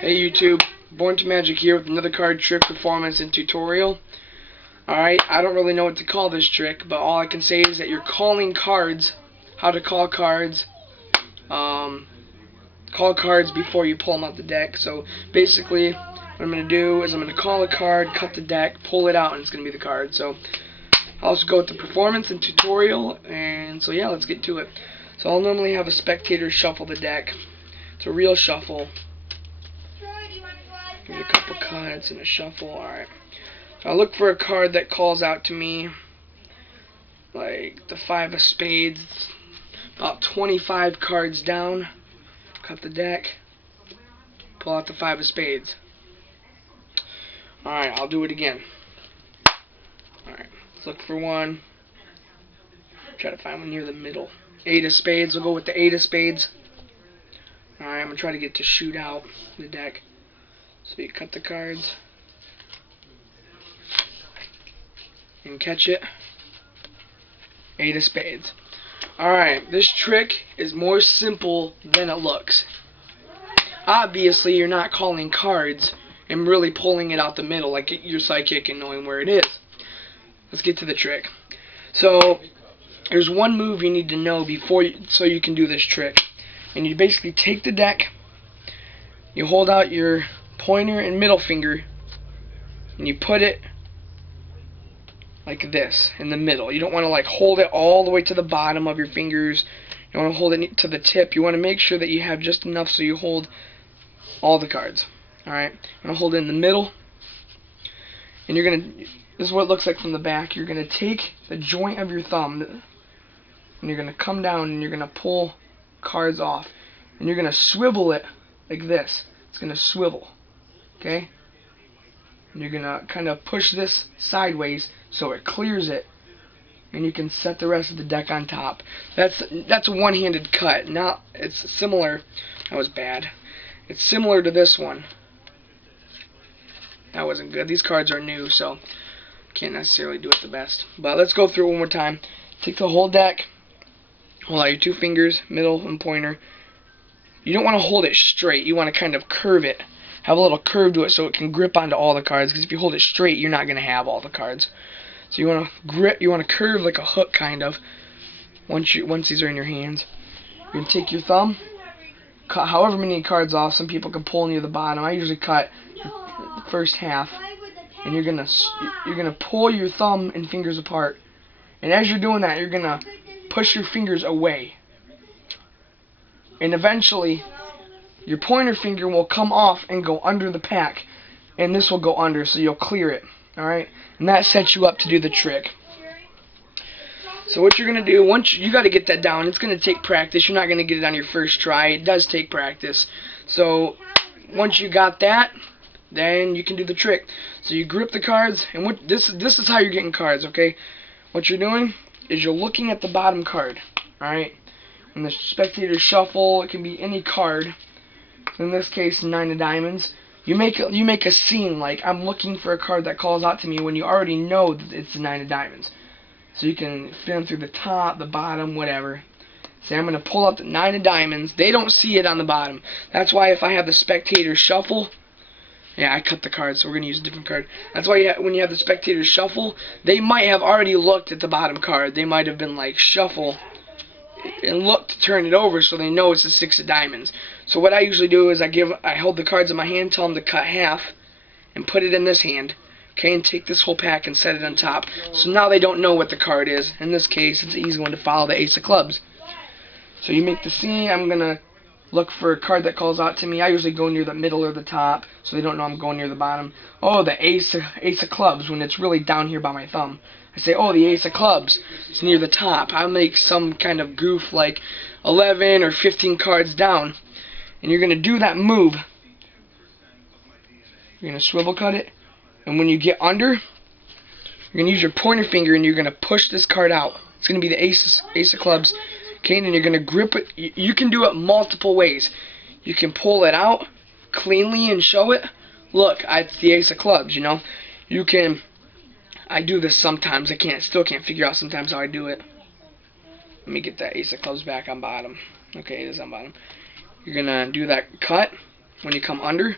Hey YouTube, Born to Magic here with another card trick performance and tutorial. Alright, I don't really know what to call this trick, but all I can say is that you're calling cards, how to call cards before you pull them out the deck. So basically, what I'm going to do is I'm going to call a card, cut the deck, pull it out, and it's going to be the card. So I'll just go with the performance and tutorial, and so yeah, let's get to it. So I'll normally have a spectator shuffle the deck. It's a real shuffle. Give me a couple cards and a shuffle. Alright. So I look for a card that calls out to me, like the 5 of spades. About 25 cards down. Cut the deck. Pull out the 5 of spades. Alright, I'll do it again. Alright, let's look for one. Try to find one near the middle. 8 of spades. We'll go with the 8 of spades. Alright, I'm going to try to get to shoot out the deck. So you cut the cards and catch it. 8 of spades. Alright, this trick is more simple than it looks. Obviously, you're not calling cards and really pulling it out the middle like you're psychic and knowing where it is. Let's get to the trick. So, there's one move you need to know so you can do this trick. And you basically take the deck, you hold out your pointer and middle finger, and you put it like this in the middle. You don't want to like hold it all the way to the bottom of your fingers. You want to hold it to the tip. You want to make sure that you have just enough so you hold all the cards. Alright, I'm going to hold it in the middle, and you're going to, this is what it looks like from the back. You're going to take the joint of your thumb, and you're going to come down and you're going to pull cards off, and you're going to swivel it like this. It's going to swivel. Okay? And you're going to kind of push this sideways so it clears it, and you can set the rest of the deck on top. That's a one-handed cut. Now it's similar. That was bad. It's similar to this one. That wasn't good. These cards are new, so can't necessarily do it the best. But let's go through it one more time. Take the whole deck. Hold out your 2 fingers, middle and pointer. You don't want to hold it straight. You want to kind of curve it. Have a little curve to it so it can grip onto all the cards, because if you hold it straight, you're not going to have all the cards. So you want to grip, you want to curve like a hook kind of once these are in your hands. You're going to take your thumb, cut however many cards off. Some people can pull near the bottom. I usually cut the first half, and you're going to pull your thumb and fingers apart. And as you're doing that, you're going to push your fingers away. And eventually, your pointer finger will come off and go under the pack, and this will go under, so you'll clear it. Alright? And that sets you up to do the trick. So what you're going to do, you got to get that down. It's going to take practice. You're not going to get it on your first try. It does take practice. So once you got that, then you can do the trick. So you grip the cards, and this is how you're getting cards, okay? What you're doing is you're looking at the bottom card. Alright? In the spectator shuffle, it can be any card. In this case, 9 of diamonds. You make a scene like I'm looking for a card that calls out to me when you already know that it's the 9 of diamonds. So you can fit them through the top, the bottom, whatever. Say I'm going to pull out the 9 of diamonds. They don't see it on the bottom. That's why if I have the spectator shuffle, yeah, I cut the card, so we're going to use a different card. That's why when you have the spectator shuffle, they might have already looked at the bottom card. They might have been like shuffle and look to turn it over so they know it's the 6 of diamonds. So what I usually do is I hold the cards in my hand, tell them to cut half, and put it in this hand, okay, and take this whole pack and set it on top. So now they don't know what the card is. In this case, it's an easy one to follow, the Ace of Clubs. So you make the scene. I'm going to look for a card that calls out to me. I usually go near the middle or the top, so they don't know I'm going near the bottom. Oh, the Ace of Clubs, when it's really down here by my thumb. I say, oh, the Ace of Clubs. It's near the top. I'll make some kind of goof like 11 or 15 cards down. And you're going to do that move. You're going to swivel cut it. And when you get under, you're going to use your pointer finger and you're going to push this card out. It's going to be the Ace of Clubs. Okay, and you're going to grip it. You can do it multiple ways. You can pull it out cleanly and show it. Look, it's the Ace of Clubs, you know. You can... I do this sometimes. Still can't figure out sometimes how I do it. Let me get that Ace of Clubs back on bottom. Okay, it is on bottom. You're going to do that cut, when you come under,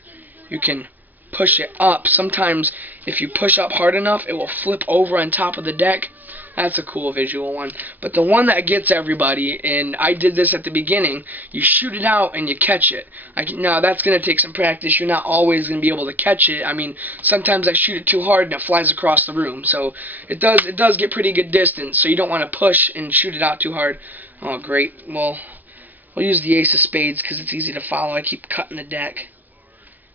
you can push it up. Sometimes if you push up hard enough, it will flip over on top of the deck. That's a cool visual one. But the one that gets everybody, and I did this at the beginning, you shoot it out and you catch it. Now that's going to take some practice. You're not always going to be able to catch it. I mean, sometimes I shoot it too hard and it flies across the room. So it does get pretty good distance. So you don't want to push and shoot it out too hard. Oh, great. Well, we'll use the ace of spades because it's easy to follow. I keep cutting the deck.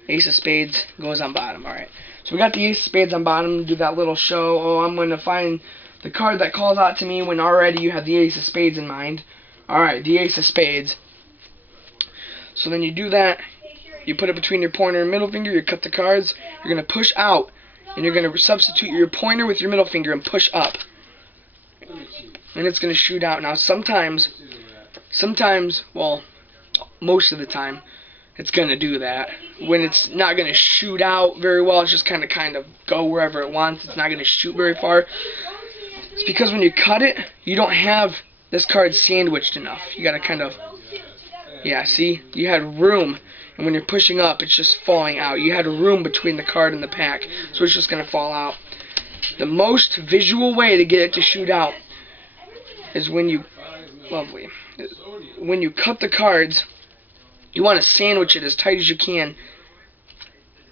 Ace of spades goes on bottom. Alright. So we got the ace of spades on bottom. Do that little show. Oh, I'm going to find the card that calls out to me when already you have the ace of spades in mind. Alright, the ace of spades. So then you do that. You put it between your pointer and middle finger. You cut the cards. You're going to push out. And you're going to substitute your pointer with your middle finger and push up. And it's going to shoot out. Now sometimes, well, most of the time, it's going to do that. When it's not going to shoot out very well, it's just kind of go wherever it wants. It's not going to shoot very far. It's because when you cut it, you don't have this card sandwiched enough. You got to kind of, yeah, see? You had room, and when you're pushing up, it's just falling out. You had room between the card and the pack, so it's just going to fall out. The most visual way to get it to shoot out is when you, when you cut the cards, you want to sandwich it as tight as you can,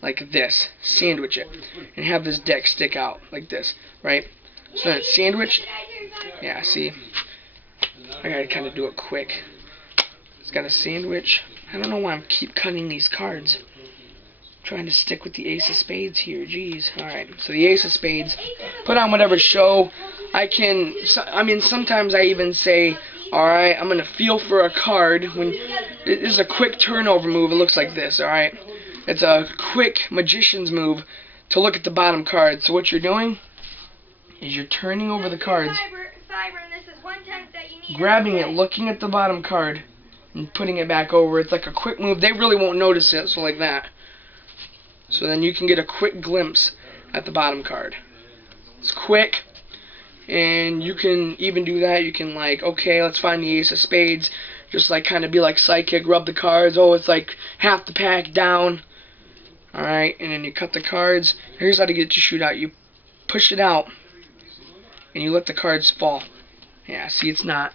like this. Sandwich it, and have this deck stick out, like this, right? So then it's sandwiched. Yeah, see? I gotta kind of do it quick. It's got a sandwich. I don't know why I keep cutting these cards. I'm trying to stick with the ace of spades here. Jeez. Alright, so the ace of spades. Put on whatever show. I mean, sometimes I even say, alright, I'm gonna feel for a card. When this is a quick turnover move, it looks like this, alright? It's a quick magician's move to look at the bottom card. So what you're doing is you're turning over the cards, grabbing it, looking at the bottom card, and putting it back over. It's like a quick move. They really won't notice it, so like that. So then you can get a quick glimpse at the bottom card. It's quick, and you can even do that. You can, like, okay, let's find the ace of spades. Just like kind of be like Psychic, rub the cards. Oh, it's like half the pack down. Alright, and then you cut the cards. Here's how to get it to shoot out. You push it out, and you let the cards fall. Yeah, see, it's not.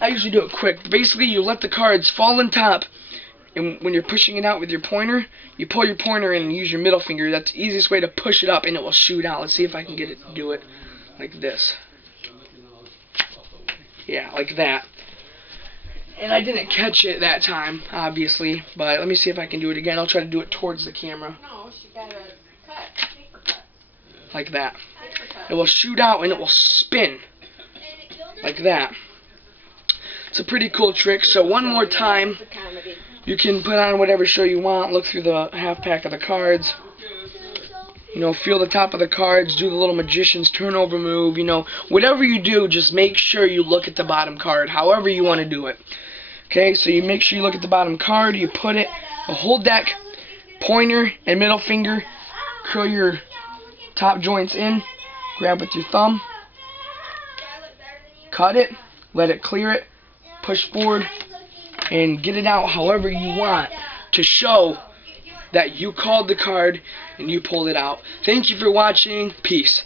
I usually do it quick. Basically, you let the cards fall on top, and when you're pushing it out with your pointer, you pull your pointer in and use your middle finger. That's the easiest way to push it up, and it will shoot out. Let's see if I can get it to do it like this. Yeah, like that. And I didn't catch it that time, obviously, but let me see if I can do it again. I'll try to do it towards the camera. No, she got a cut, paper cut. Like that. It will shoot out and it will spin. Like that. It's a pretty cool trick. So one more time, you can put on whatever show you want, look through the half pack of the cards, you know, feel the top of the cards, do the little magician's turnover move, you know, whatever you do, just make sure you look at the bottom card, however you want to do it. Okay, so you make sure you look at the bottom card, you put it, the whole deck, pointer and middle finger, curl your top joints in, grab with your thumb, cut it, let it clear it, push forward, and get it out however you want to show that you called the card and you pulled it out. Thank you for watching. Peace.